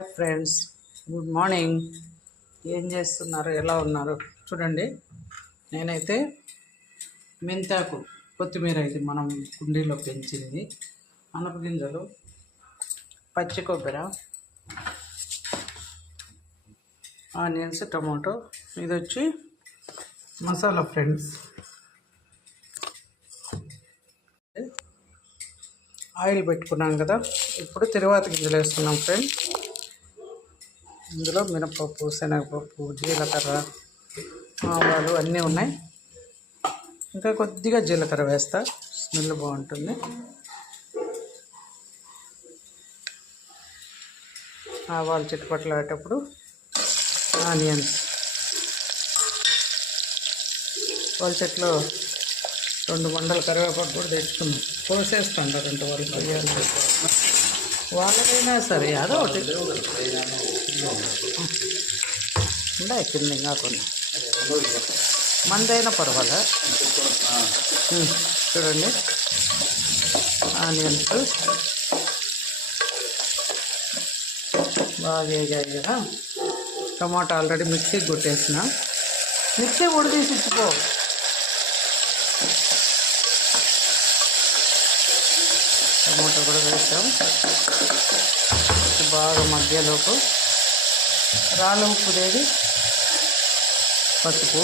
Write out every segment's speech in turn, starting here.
Friends, good morning. ఏం చేస్తున్నారు, ఎలా ఉన్నారు? చూడండి, నేనైతే మెంతాకు కొత్తిమీర, ఇది మనం కుండీలో పెంచింది, అనపగింజలు, పచ్చి కొబ్బరి, ఆనియన్స్, టమాటో, ఇది వచ్చి మసాలా ఫ్రెండ్స్. ఆయిల్ పెట్టుకున్నాం కదా, ఇప్పుడు తిరువాత గింజలు వేస్తున్నాం ఫ్రెండ్స్. ఇందులో మినపప్పు, శనగపప్పు, జీలకర్ర, ఆవాలు అన్నీ ఉన్నాయి. ఇంకా కొద్దిగా జీలకర్ర వేస్తా, స్మెల్ బాగుంటుంది. ఆవాలు చిట్టుపట్లాడేటప్పుడు ఆనియన్స్, వాళ్ళ చెట్లో 2 మండల కరివేపాకు కూడా తెచ్చుకున్నాం, కోసేస్తాను 2 వాళ్ళు కళ్యాణం వాళ్ళకైనా సరే అదో ఒకటి ఉన్నాయి కింద, ఇంకా కొన్ని మందైనా పర్వాలే. చూడండి, ఆనియన్స్ బాగా వేగాయి కదా. టమాటా ఆల్రెడీ మిక్సీకి కొట్టేసిన, మిక్సీ కూడా తీసి ఇచ్చిపో. టమాటా కూడా వేసాం. బాగా మధ్యలోపు రాళ్ళ ఉప్పు దేది, పసుపు,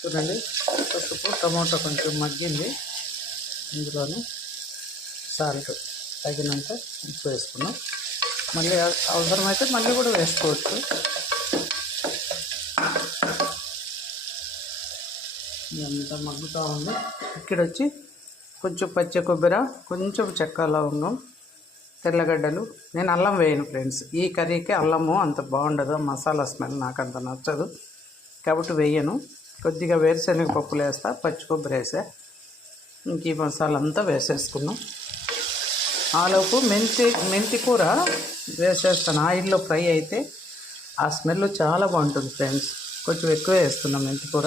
చూడండి పసుపు, టమాటో కొంచెం మగ్గింది. ఇందులోనే సాల్ట్ తగినంత ఉప్పు వేసుకున్నాం. మళ్ళీ అవసరమైతే మళ్ళీ కూడా వేసుకోవచ్చు. ఇదంతా మగ్గుతూ ఉంది. ఇక్కడ వచ్చి కొంచెం పచ్చి కొబ్బరి, కొంచెం చెక్క, లవంగం, తెల్లగడ్డలు. నేను అల్లం వేయను ఫ్రెండ్స్, ఈ కర్రీకి అల్లము అంత బాగుండదు, మసాలా స్మెల్ నాకు అంత నచ్చదు కాబట్టి వేయను. కొద్దిగా వేరుశనగ పప్పులు వేస్తా, పచ్చి కొబ్బరి వేసా. ఇంక ఈ మసాలా అంతా వేసేసుకున్నాం. ఆలోపు మెంతి కూర వేసేస్తాను. ఆయిల్లో ఫ్రై అయితే ఆ స్మెల్ చాలా బాగుంటుంది ఫ్రెండ్స్. కొంచెం ఎక్కువ వేస్తున్నాం మెంతి కూర.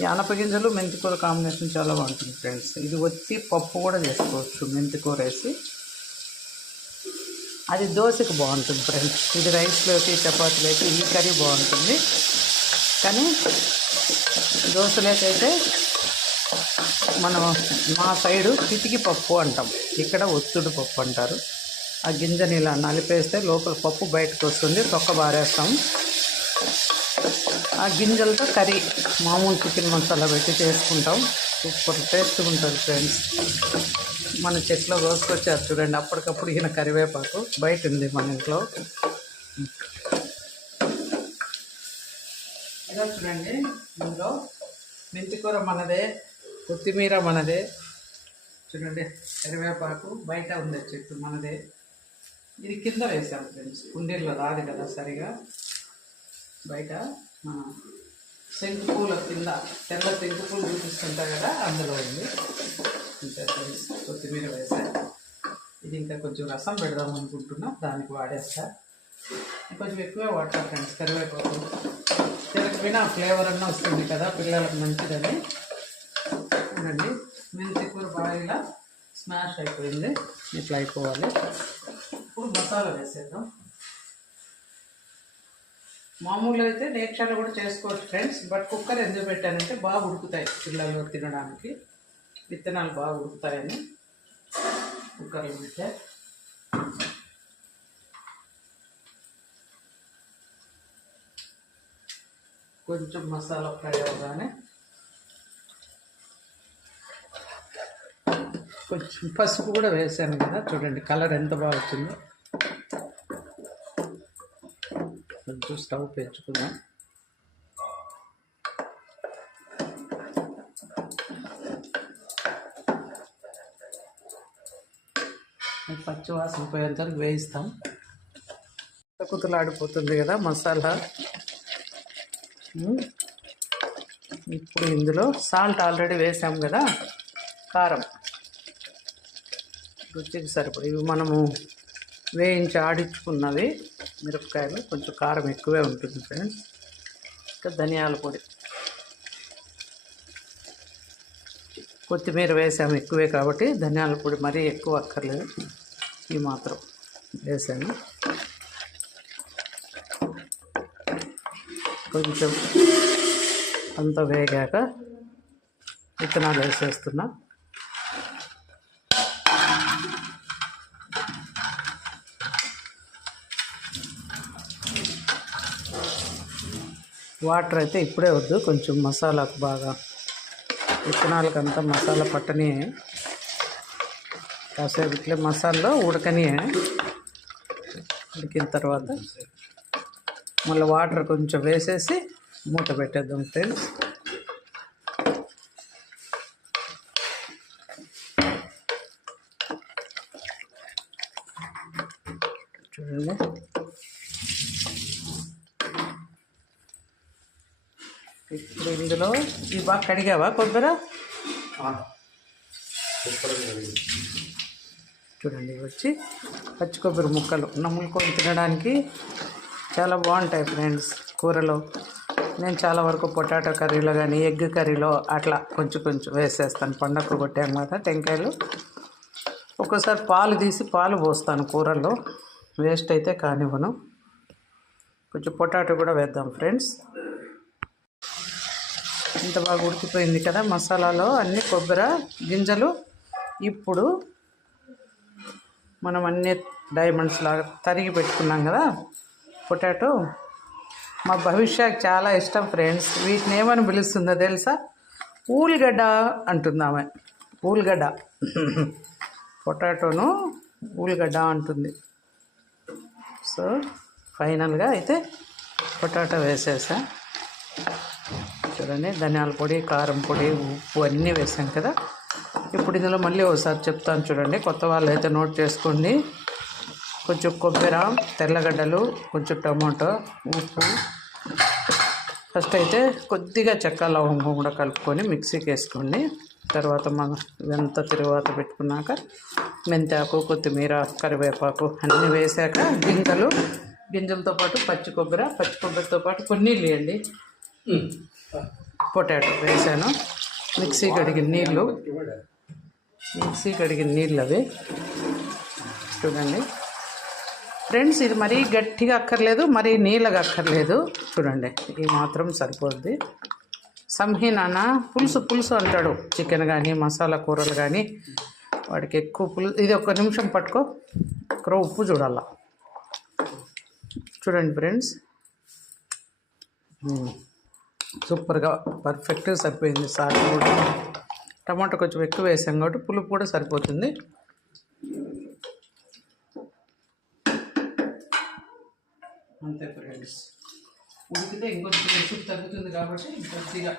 ఈ అనపగింజలు మెంతి కూర కాంబినేషన్ చాలా బాగుంటుంది ఫ్రెండ్స్. ఇది వచ్చి పప్పు కూడా చేసుకోవచ్చు మెంతి కూర వేసి, అది దోశకు బాగుంటుంది ఫ్రెండ్స్. ఇది రైస్లోకి, చపాతీలోకి ఈ కర్రీ బాగుంటుంది. కానీ దోశలోకైతే మనం మా సైడు చితికి పప్పు అంటాం, ఇక్కడ ఒత్తుడు పప్పు అంటారు. ఆ గింజని ఇలా నలిపేస్తే లోపల పప్పు బయటకు వస్తుంది, తొక్క బారేస్తాం. ఆ గింజలతో కర్రీ మామూలు చికెన్ మసాలా పెట్టి చేసుకుంటాం. సూపర్ టేస్ట్గా ఉంటుంది ఫ్రెండ్స్. మన చెట్లో కోసుకొచ్చారు చూడండి, అప్పటికప్పుడు ఈయన కరివేపాకు బయట ఉంది మన ఇంట్లో. ఇలా చూడండి, ఇందులో మెంతికూర మనదే, కొత్తిమీర మనదే. చూడండి, కరివేపాకు బయట ఉంది చెట్టు మనదే. ఇది కింద వేసాం ఫ్రెండ్స్, కుండీల్లో రాదు కదా సరిగా. బయట మన శంకుపూల కింద, తెల్ల శంకుపూలు చూపిస్తుంటాయి కదా, అందులో ఉంది. ఇంకా ఫ్రెండ్స్ కొత్తిమీర వేసా. ఇది ఇంకా కొంచెం రసం పెడదాం అనుకుంటున్నా, దానికి వాడేస్తా. కొంచెం ఎక్కువే వాడతా ఫ్రెండ్స్ కరివేపాకు. తిరగపోయినా ఫ్లేవర్ అన్నా వస్తుంది కదా, పిల్లలకు మంచిదని. చూడండి, మెంతి కూర బాగా ఇలా స్మాష్ అయిపోయింది, ఇట్లా అయిపోవాలి. ఇప్పుడు మసాలా వేసేద్దాం. మామూలు అయితే నేక్షాలు కూడా చేసుకోవచ్చు ఫ్రెండ్స్, బట్ కుక్కర్ ఎందుకు పెట్టానంటే బాగా ఉడుకుతాయి పిల్లలు తినడానికి, విత్తనాలు బాగా ఉడుకుతాయని కుక్కర్లో పెట్టా. కొంచెం మసాలా ఫ్రై అవగానే కొంచెం పసుపు కూడా వేసాను కదా, చూడండి కలర్ ఎంత బాగా వచ్చిందో. కొంచెం స్టవ్ పెంచుకుందాం. పచ్చి వాసన పోయేంత వరకు వేయిస్తాం. కుతులాడిపోతుంది కదా మసాలా. ఇప్పుడు ఇందులో సాల్ట్ ఆల్రెడీ వేసాం కదా, కారం రుచికి సరిపడి, ఇవి మనము వేయించి ఆడించుకున్నవి మిరపకాయలు, కొంచెం కారం ఎక్కువే ఉంటుంది ఫ్రెండ్స్. ఇంకా ధనియాల పొడి, కొత్తిమీర వేసాము ఎక్కువే కాబట్టి, ధనియాల పొడి మరీ ఎక్కువ అక్కర్లేదు, ఈ మాత్రం వేసాను. కొంచెం అంతా వేగాక విత్తనాలు వేసేస్తున్నా. వాటర్ అయితే ఇప్పుడే వద్దు, కొంచెం మసాలాకు బాగా విత్తనాలకంతా మసాలా పట్టని, కాసేపు ఇట్లే మసాలాలో ఉడకని. ఉడికిన తర్వాత మళ్ళీ వాటర్ కొంచెం వేసేసి మూత పెట్టేద్దాం ఫ్రెండ్స్. చూడండి, ఇప్పుడు ఇందులో ఇవి బాగా కడిగావా కొబ్బరి? చూడండి, వచ్చి పచ్చి కొబ్బరి ముక్కలు నమ్ములుకొని తినడానికి చాలా బాగుంటాయి ఫ్రెండ్స్ కూరలో. నేను చాలా వరకు పొటాటో కర్రీలో కానీ ఎగ్ కర్రీలో అట్లా కొంచెం కొంచెం వేసేస్తాను. పండగకు కొట్టాను కదా టెంకాయలు. ఒక్కోసారి పాలు తీసి పాలు పోస్తాను కూరల్లో, వేస్ట్ అయితే కానివ్వను. కొంచెం పొటాటో కూడా వేద్దాం ఫ్రెండ్స్. ఇంత బాగా ఉడికిపోయింది కదా మసాలాలో అన్ని కొబ్బరి గింజలు. ఇప్పుడు మనం అన్ని డైమండ్స్ లాగా తరిగి పెట్టుకున్నాం కదా పొటాటో. మా భవిష్యకి చాలా ఇష్టం ఫ్రెండ్స్. వీటిని ఏమని పిలుస్తుందో తెలుసా? ఊలిగడ్డ అంటుందామె. ఊలిగడ్డ, పొటాటోను ఊలిగడ్డ అంటుంది. సో ఫైనల్గా అయితే పొటాటో వేసేసా. చూడండి, ధనియాల పొడి, కారం పొడి, ఉప్పు అన్నీ వేసాం కదా. ఇప్పుడు ఇందులో మళ్ళీ ఒకసారి చెప్తాను చూడండి, కొత్త వాళ్ళు అయితే నోట్ చేసుకోండి. కొంచెం కొబ్బరి, తెల్లగడ్డలు, కొంచెం టమాటో, ఉప్పు. ఫస్ట్ అయితే కొద్దిగా చెక్క లవంగం కూడా కలుపుకొని మిక్సీకి వేసుకోండి. తర్వాత మనం ఇదంతా తిరువాత పెట్టుకున్నాక మెంతాకు, కొత్తిమీర, కరివేపాకు అన్నీ వేసాక గింజలతో పాటు పచ్చి కొబ్బరితో పాటు కొన్ని నీళ్ళు వేయండి. పొటాటో వేసాను. మిక్సీ కడిగిన నీళ్ళు అవి. చూడండి ఫ్రెండ్స్, ఇది మరీ గట్టిగా అక్కర్లేదు, మరీ నీళ్ళగా అక్కర్లేదు. చూడండి, ఈ మాత్రం సరిపోద్ది. సంహీనాన్న పులుసు అంటాడు చికెన్ కానీ మసాలా కూరలు కానీ, వాడికి ఎక్కువ ఇది 1 నిమిషం పట్టుకో, ఉప్పు చూడాల. చూడండి ఫ్రెండ్స్, సూపర్గా పర్ఫెక్ట్గా సరిపోయింది. సాల్ట్ కూడా, టమాటో కొంచెం ఎక్కువ వేసాం కాబట్టి పులుపు కూడా సరిపోతుంది. అంతే ఫ్రెండ్స్, ఉడికితే ఇంకొంచెం రుచి తగ్గుతుంది కాబట్టి కొద్దిగా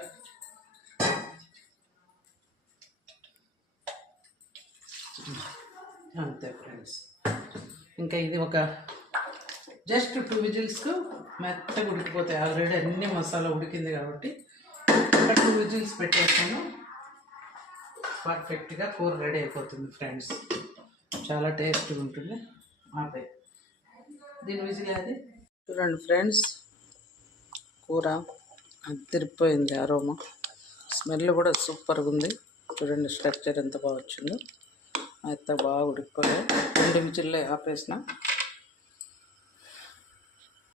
అంతే ఫ్రెండ్స్. ఇంకా ఇది ఒక జస్ట్ 2 విజిల్స్కు మెత్తగా ఉడికిపోతాయి. ఆల్రెడీ అన్ని మసాలా ఉడికింది కాబట్టి 2 విజిల్స్ పెట్టేస్తాను. పర్ఫెక్ట్గా కూర రెడీ అయిపోతుంది ఫ్రెండ్స్. చాలా టేస్టీగా ఉంటుంది. ఆపే దీని విజిల్ అది. చూడండి ఫ్రెండ్స్, కూర తిరిగిపోయింది. అరోమా స్మెల్ కూడా సూపర్గా ఉంది. చూడండి స్ట్రక్చర్ ఎంత బాగా వచ్చిందో. అయితే బాగా ఉడికిపోయాయి. 2 విజిల్లే ఆపేసిన.